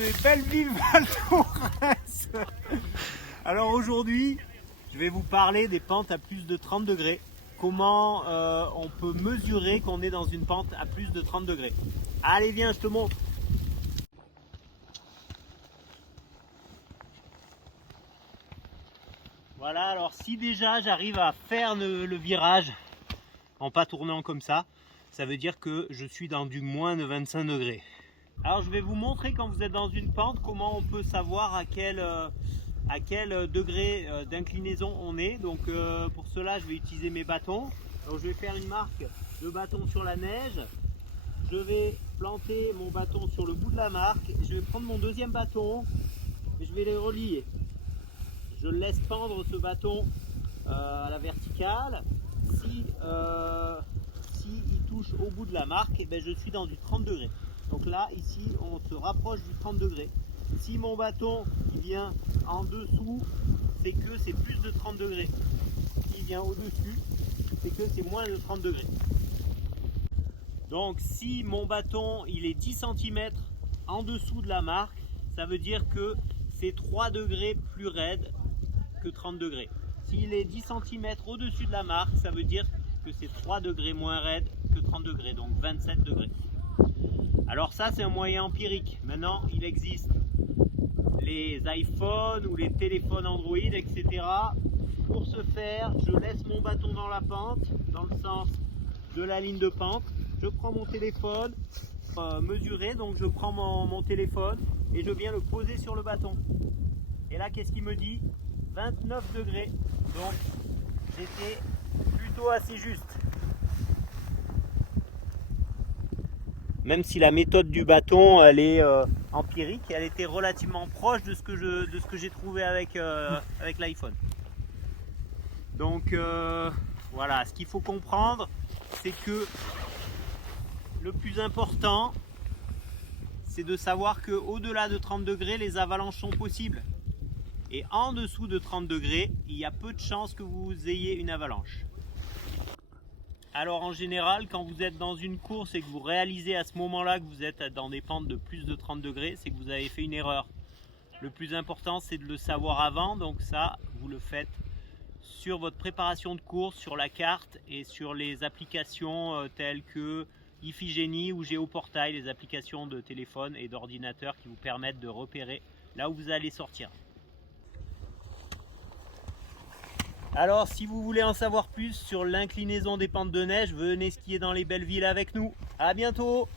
de Belleville-Val Thorens. Alors aujourd'hui, je vais vous parler des pentes à plus de 30 degrés. Comment on peut mesurer qu'on est dans une pente à plus de 30 degrés. Allez, viens, je te montre. Voilà, alors si déjà j'arrive à faire le virage en pas tournant comme ça veut dire que je suis dans du moins de 25 degrés. Alors je vais vous montrer quand vous êtes dans une pente comment on peut savoir à quel degré d'inclinaison on est. Donc pour cela je vais utiliser mes bâtons. Donc je vais faire une marque de bâton sur la neige. Je vais planter mon bâton sur le bout de la marque. Je vais prendre mon deuxième bâton et je vais les relier. Je laisse pendre ce bâton à la verticale. Si il touche au bout de la marque, eh bien, je suis dans du 30 degrés. Donc là, ici, on se rapproche du 30 degrés. Si mon bâton il vient en dessous, c'est que c'est plus de 30 degrés. S'il vient au-dessus, c'est que c'est moins de 30 degrés. Donc si mon bâton il est 10 cm en dessous de la marque, ça veut dire que c'est 3 degrés plus raide que 30 degrés. S'il est 10 cm au-dessus de la marque, ça veut dire que c'est 3 degrés moins raide que 30 degrés, donc 27 degrés. Alors ça c'est un moyen empirique. Maintenant il existe les iPhones ou les téléphones Android, etc. Pour ce faire, je laisse mon bâton dans la pente, dans le sens de la ligne de pente. Je prends mon téléphone mesuré, donc je prends mon téléphone et je viens le poser sur le bâton. Et là qu'est-ce qu'il me dit? 29 degrés, donc j'étais plutôt assez juste. Même si la méthode du bâton elle est empirique, elle était relativement proche de ce que j'ai trouvé avec l'iPhone. Donc voilà, ce qu'il faut comprendre, c'est que le plus important, c'est de savoir qu'au-delà de 30 degrés, les avalanches sont possibles. Et en dessous de 30 degrés, il y a peu de chances que vous ayez une avalanche. Alors en général, quand vous êtes dans une course et que vous réalisez à ce moment-là que vous êtes dans des pentes de plus de 30 degrés, c'est que vous avez fait une erreur. Le plus important, c'est de le savoir avant, donc ça, vous le faites sur votre préparation de course, sur la carte et sur les applications telles que Iphigénie ou Géoportail, les applications de téléphone et d'ordinateur qui vous permettent de repérer là où vous allez sortir. Alors si vous voulez en savoir plus sur l'inclinaison des pentes de neige, venez skier dans les belles villes avec nous. À bientôt!